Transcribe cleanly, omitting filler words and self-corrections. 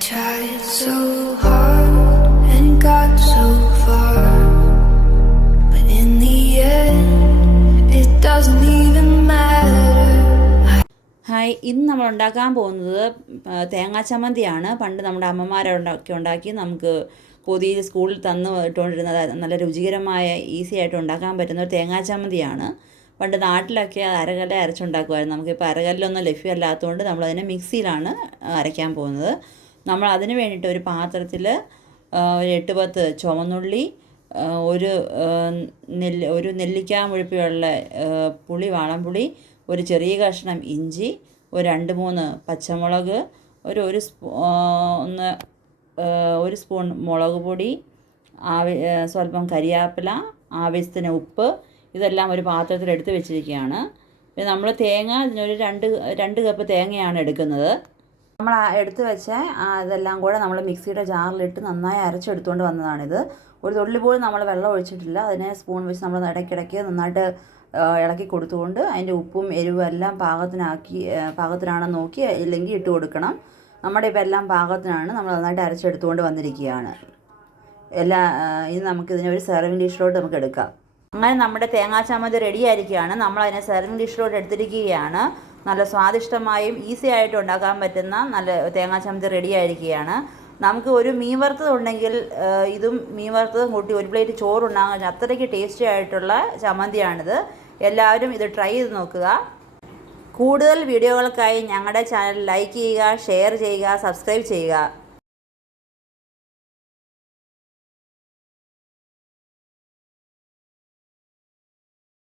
tried so hard and got so far, but in the end it doesn't even matter. Hi, ഇന്ന് നമ്മൾ ഉണ്ടാക്കാൻ പോകുന്നത് തേങ്ങാ ചമ്മന്തിയാണ്. പണ്ട് നമ്മുടെ അമ്മമാരൊക്കെ ഉണ്ടാക്കി നമുക്ക് പൊതിയിൽ സ്കൂളിൽ തന്നു ഇട്ടുകൊണ്ടിരുന്നത് നല്ല രുചികരമായ ഈസി ആയിട്ട് ഉണ്ടാക്കാൻ പറ്റുന്ന ഒരു തേങ്ങാ ചമ്മന്തിയാണ്. പണ്ട് നാട്ടിലൊക്കെ അരകല്ല് അരച്ചുണ്ടാക്കുമായിരുന്നു. നമുക്കിപ്പോൾ അരകല്ലൊന്നും ലഭ്യമല്ലാത്തതുകൊണ്ട് നമ്മളതിനെ മിക്സിയിലാണ് അരയ്ക്കാൻ പോകുന്നത്. നമ്മൾ അതിന് വേണ്ടിയിട്ട് ഒരു പാത്രത്തിൽ ഒരു 8-10 ചുവന്നുള്ളി, ഒരു നെല്ലിക്ക മുഴുപ്പിയുള്ള പുളി, വാളംപുളി, ഒരു ചെറിയ കഷ്ണം ഇഞ്ചി, ഒരു 2-3 പച്ചമുളക്, ഒരു സ്പൂൺ മുളക് പൊടി, സ്വല്പം കരിയാപ്പില, ആവശ്യത്തിന് ഉപ്പ്, ഇതെല്ലാം ഒരു പാത്രത്തിൽ എടുത്ത് വെച്ചിരിക്കുകയാണ്. പിന്നെ നമ്മൾ തേങ്ങ ഇതിനൊരു 2 കപ്പ് തേങ്ങയാണ് എടുക്കുന്നത്. നമ്മൾ എടുത്ത് വെച്ച ഇതെല്ലാം കൂടെ നമ്മൾ മിക്സിയുടെ ജാറിലിട്ട് നന്നായി അരച്ചെടുത്തുകൊണ്ട് വന്നതാണിത്. ഒരു തുള്ളി പോലും നമ്മൾ വെള്ളം ഒഴിച്ചിട്ടില്ല. അതിനെ സ്പൂൺ വെച്ച് നമ്മൾ ഇടയ്ക്കിടയ്ക്ക് നന്നായിട്ട് ഇളക്കി കൊടുത്തുകൊണ്ട് അതിൻ്റെ ഉപ്പും എരിവും എല്ലാം പാകത്തിനാണെന്ന് നോക്കി ഇല്ലെങ്കിൽ ഇട്ട് കൊടുക്കണം. നമ്മുടെ ഇപ്പോൾ എല്ലാം പാകത്തിനാണ്. നമ്മൾ നന്നായിട്ട് അരച്ചെടുത്തുകൊണ്ട് വന്നിരിക്കുകയാണ്. ഇനി നമുക്കിതിനെ ഒരു സെർവിങ് ഡിഷിലോട്ട് നമുക്ക് എടുക്കാം. അങ്ങനെ നമ്മുടെ തേങ്ങാ ചമ്മന്തി റെഡി ആയിരിക്കുകയാണ്. നമ്മളതിനെ സെർവിങ് ഡിഷിലോട്ട് എടുത്തിരിക്കുകയാണ്. നല്ല സ്വാദിഷ്ടമായും ഈസി ആയിട്ട് ഉണ്ടാക്കാൻ പറ്റുന്ന നല്ല തേങ്ങാ ചമ്മന്തി റെഡി ആയിരിക്കുകയാണ്. നമുക്ക് ഒരു മീൻ വറുത്തത് ഉണ്ടെങ്കിൽ ഇതും മീൻ വറുത്തതും കൂട്ടി ഒരു പ്ലേറ്റ് ചോറുണ്ടാകാൻ അത്രയ്ക്ക് ടേസ്റ്റി ആയിട്ടുള്ള ചമ്മന്തിയാണിത്. എല്ലാവരും ഇത് ട്രൈ ചെയ്ത് നോക്കുക. കൂടുതൽ വീഡിയോകൾക്കായി ഞങ്ങളുടെ ചാനൽ ലൈക്ക് ചെയ്യുക, ഷെയർ ചെയ്യുക, സബ്സ്ക്രൈബ് ചെയ്യുക.